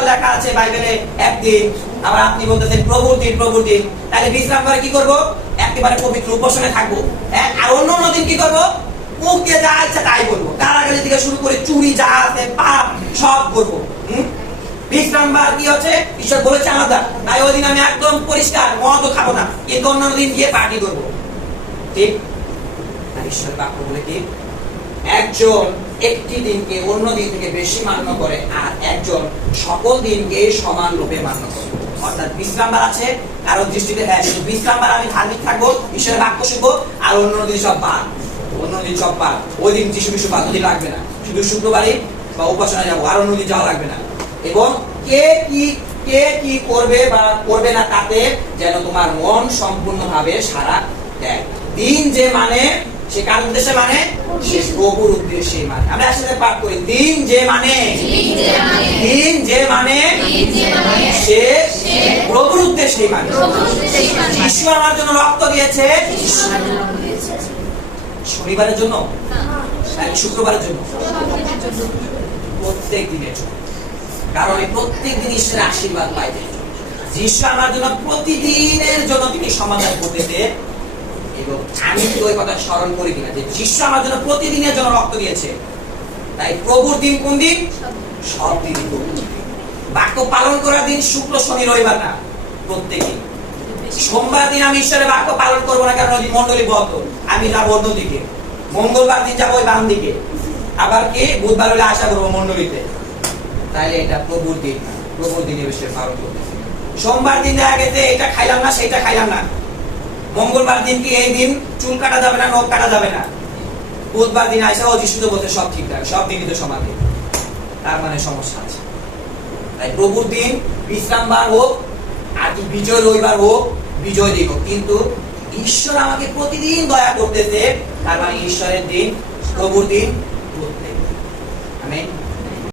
লেখা আছে বাইবেলে একদিন। আবার আপনি বলতেছেন প্রভুর দিন প্রভুর দিন তাহলে কি একেবারে পবিত্র উপাসনে থাকব? আর অন্য অন্য দিন কি করব? যা তাই থেকে শুরু করে চুরি, যা আছে, পাপ, সব করব। কি হচ্ছে? ঈশ্বর বলেছে তাই ওই দিন আমি একদম পরিষ্কার খাব না। কিন্তু দিন গিয়ে পার্টি করব। ঠিক? আর ঈশ্বরের বাক্য বলে কি? একজন একটি দিনকে অন্য দিন থেকে বেশি মান্য করে আর সকল দিনকে সমান রূপে মান্য করে। অর্থাৎ বিশ্রামবার আছে কারও দৃষ্টিতে হ্যাঁ শুধু বিশ্রামবার আমি ধার্মিক থাকব, ঈশ্বরের বাক্য শিখব আর অন্য দিন সব বাদ অন্য দিন সব বাদ ওই দিন যিশু বিশু বাদ লাগবে না। শুধু শুক্রবারই বা উপাসনা যাব, আর অন্য দিন যাওয়া লাগবে না। এবং কে কি কে কি করবে বা করবে না তাতে যেন তোমার মন সম্পূর্ণভাবে সারা দেয়। দিন যে মানে সে কার উদ্দেশ্যে মানে? উদ্দেশ্যে মানে। আমরা একসাথে পাঠ করি। দিন যে মানে। দিন যে মানে। সে প্রভুর উদ্দেশ্যে মানে। যিশু আমার জন্য রক্ত দিয়েছে। শনিবারের জন্য? শুক্রবারের জন্য। প্রত্যেক দিনের জন্য। কারণ প্রত্যেক দিন ঈশ্বরের আশীর্বাদ পাইবে যিশু আমার জন্য প্রতিদিনের জন্য তিনি সমাধান করতেছে এবং আমি ওই কথা স্মরণ করি কিনা, যে যিশু আমার জন্য রক্ত দিয়েছে। তাই প্রভুর দিন কোন দিন? সব দিন বাক্য পালন করার দিন শুক্র, শনি, রবিবার না সোমবার দিন আমি ঈশ্বরের বাক্য পালন করব না কারণ মন্ডলী আমি যাব অন্যদিকে মঙ্গলবার দিন যাব ওই বাম দিকে। আবার কি? বুধবার হলে আশা করব মন্ডলীতে তাহলে এটা প্রভুর দিন প্রভুর দিনে বেশি পালন করতে সোমবার দিন দেখা গেছে, এটা খাইলাম না, সেটা খাইলাম না। মঙ্গলবার দিন কি এই দিন চুল কাটা যাবে না, নখ কাটা যাবে না? বুধবার দিন আইসা যিশু বলতে সব ঠিকঠাক সব দিনই তো সমান দিন তার মানে সমস্যা আছে। তাই প্রভুর দিন, বিশ্রামবার হোক, আর কি বিজয় রবিবার হোক, বিজয় দিন হোক। কিন্তু ঈশ্বর আমাকে প্রতিদিন দয়া করতেছে, তার মানে ঈশ্বরের দিন, প্রভুর দিন প্রত্যেক আমি